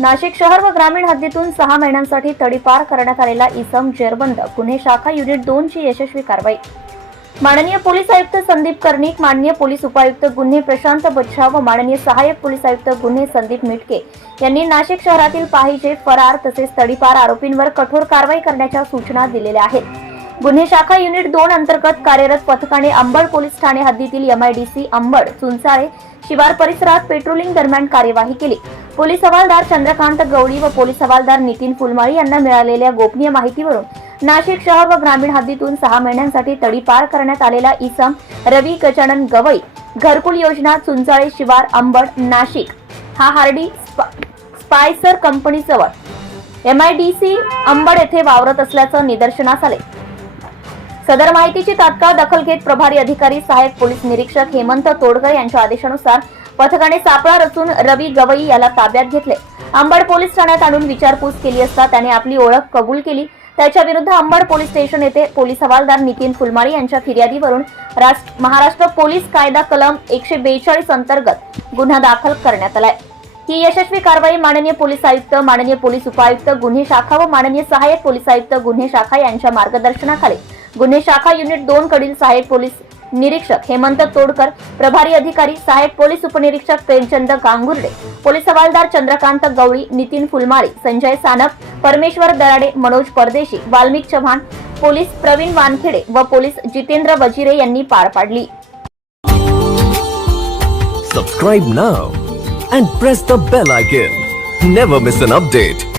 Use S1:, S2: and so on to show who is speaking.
S1: नाशिक शहर व ग्रामीण हद्दीतून सहा महिन्यांसाठी तडीपार करण्यात आलेला इसम जेरबंद गुन्हे शाखा युनिट दोन ची यशस्वी कारवाई. माननीय पोलीस आयुक्त संदीप कर्णिक माननीय पोलीस उपायुक्त गुन्हे प्रशांत बच्छा व माननीय सहाय्यक पोलीस आयुक्त गुन्हे संदीप मिटके यांनी नाशिक शहरातील पाहिजे फरार तसेच तडीपार आरोपींवर कठोर कारवाई करण्याच्या सूचना दिलेल्या आहेत. गुन्हे शाखा युनिट दोन अंतर्गत कार्यरत पथकाने अंबड पोलीस ठाणे हद्दीतील एमआयडीसी अंबड चुंचाळे शिवार परिसरात पेट्रोलिंग दरम्यान कार्यवाही केली. पोलीस हवालदार चंद्रकांत गवळी व पोलीस हवालदार नितीन फुलमाळी यांना मिळालेल्या गोपनीय माहितीवरून नाशिक शहर व ग्रामीण हद्दीतून सहा महिन्यांसाठी तडीपार करण्यात आलेला इसम रवी गजानन गवई घरकुल योजना चुंचाळे शिवार अंबड नाशिक. हा हार्डी स्पा- स्पायसर कंपनीजवळ. एमआयडीसी अंबड येथे वावरत असल्याचं निदर्शनास आले. सदर माहितीची तात्काळ दखल घेत प्रभारी अधिकारी सहाय्यक पोलीस निरीक्षक हेमंत तोडकर यांच्या आदेशानुसार पथकाने सापळा रचून रवी गवई याला ताब्यात घेतले. अंबड पोलीस ठाण्यात आणून विचारपूस केली असता त्याने आपली ओळख कबूल केली. त्याच्या विरुद्ध अंबड पोलीस स्टेशन येथे पोलीस हवालदार नितीन फुलमाळी यांच्या फिर्यादीवरून महाराष्ट्र पोलीस कायदा कलम एकशे बेचाळीस अंतर्गत गुन्हा दाखल करण्यात आलाय. ही यशस्वी कारवाई माननीय पोलीस आयुक्त माननीय पोलीस उपायुक्त गुन्हे शाखा व माननीय सहाय्यक पोलीस आयुक्त गुन्हे शाखा यांच्या मार्गदर्शनाखाली. गुन्हे शाखा युनिट दोन कडील सहाय्यक पोलीस निरीक्षक हेमंत तोडकर प्रभारी अधिकारी सहाय्यक पोलीस उपनिरीक्षक प्रेमचंद गांगुर्डे पोलीस हवालदार चंद्रकांत गवळी नितीन फुलमाळी संजय सानप परमेश्वर दराडे मनोज परदेशी वाल्मिक चव्हाण पोलीस प्रवीण वानखेडे व पोलीस जितेंद्र वजिरे यांनी पार पाडली.
S2: Subscribe now and press the bell icon never miss an update